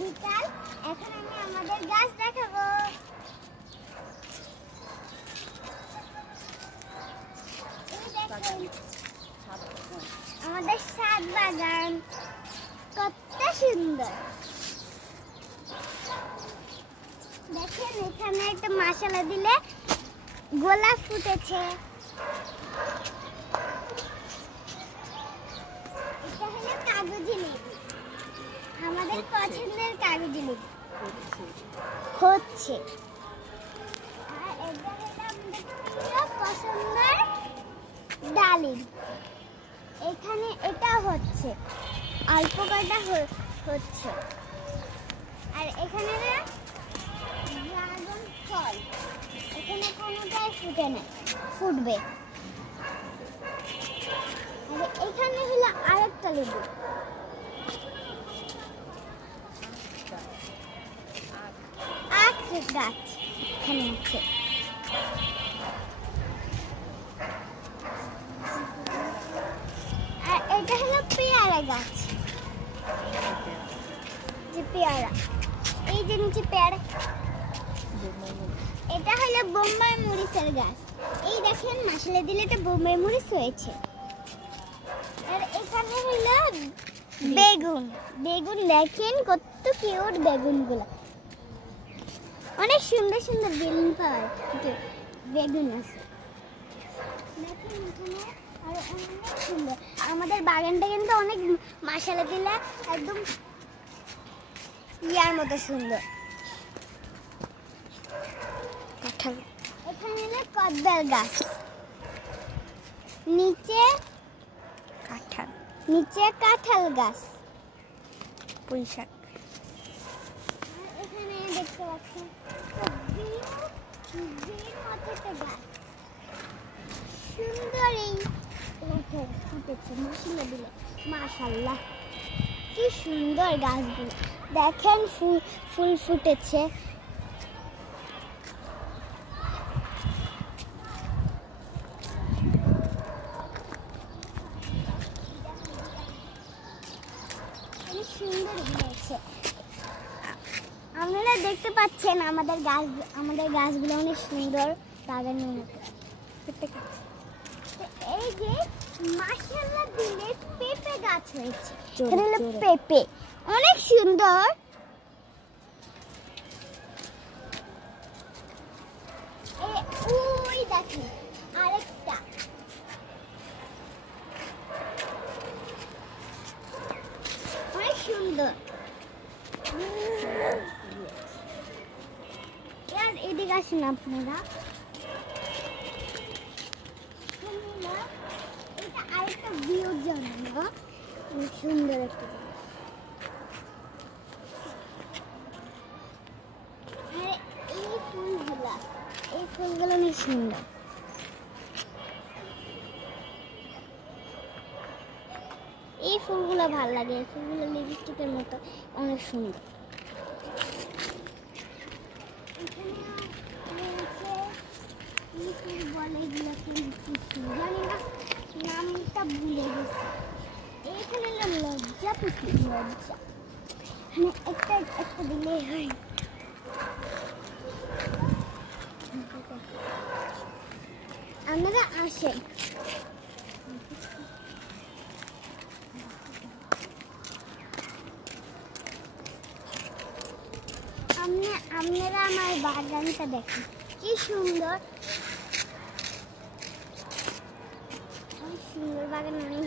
বিকাল। এখন আমি আমাদের গাছ দেখাবো। আমাদের ছাদ বাগান কত সুন্দর। দেখেন এখানে একটা মশলা দিলে গোলাপ ফুটেছে। এটা হলো কাগজি লেবু, আমাদের পছন্দের কাগজি লেবু হচ্ছে। আর এটা হলো আমাদের প্রিয় পছন্দের ডালিম। এখানে এটা হচ্ছে অল্প কটা হচ্ছে। আর এখানে ড্রাগন ফল, এখানে কোনোটাই ফুটে না, ফুটবে। আর এখানে হলো আরেকটা লেবু, আখ গাছ এখানে আছে। আর এটা হলো পেয়ারা গাছ, যে পেয়ারা, এই যে নিচে পেয়ারা। এটা হলো বোম্বাই মরিচের গাছ। এই দেখেন মশলা দিলে এটা বোম্বাই মরিচ হয়েছে। আর এখানে হলো বেগুন, বেগুন দেখেন কত কিউট বেগুনগুলো, অনেক সুন্দর সুন্দর বেগুন পাওয়া যায়, বেগুন আছে দেখেন এখানে। আর অনেক সুন্দর আমাদের বাগানটা কিন্তু অনেক মশলা দিলে একদম ইয়ার মতো সুন্দর। কাঁঠাল, এখানে হলো কদবেল গাছ, নিচে কাঁঠাল, নিচে কাঁঠাল গাছ, পুঁই শাক। এখানে দেখতে পাচ্ছেন গাছ সুন্দর, এই ফুটেছে মশলা দিলে। মাশাআল্লাহ কি সুন্দর গাছগুলো, দেখেন ফুল ফুল ফুটেছে। সুন্দর হয়েছে। আপনারা দেখতে পাচ্ছেন আমাদের গাছগুলো অনেক সুন্দর বাগানের মতো। এই যে মাশাআল্লাহ দিলে পেঁপে গাছ হয়েছে, এটা হলো পেঁপে, অনেক সুন্দর। ওই দেখেন আরেকটা, অনেক সুন্দর। এদিকে আসেন আপনারা, এটা আরেকটা ভিউর জন্য অনেক সুন্দর একটা জিনিস। এই ফুলগুলো অনেক সুন্দর। এই ফুলগুলো ভালো লাগে, এই ফুলগুলো লিপস্টিকের মতো অনেক সুন্দর। জানি না নামটা ভুলে গেছি। এইখানে লজ্জা পুঁথি, লজ্জা মানে একটা একটা দিলে হয়। আপনারা আসেন, আপনারা আমার বাগানটা দেখেন কি সুন্দর, সুন্দর বাগান। আমি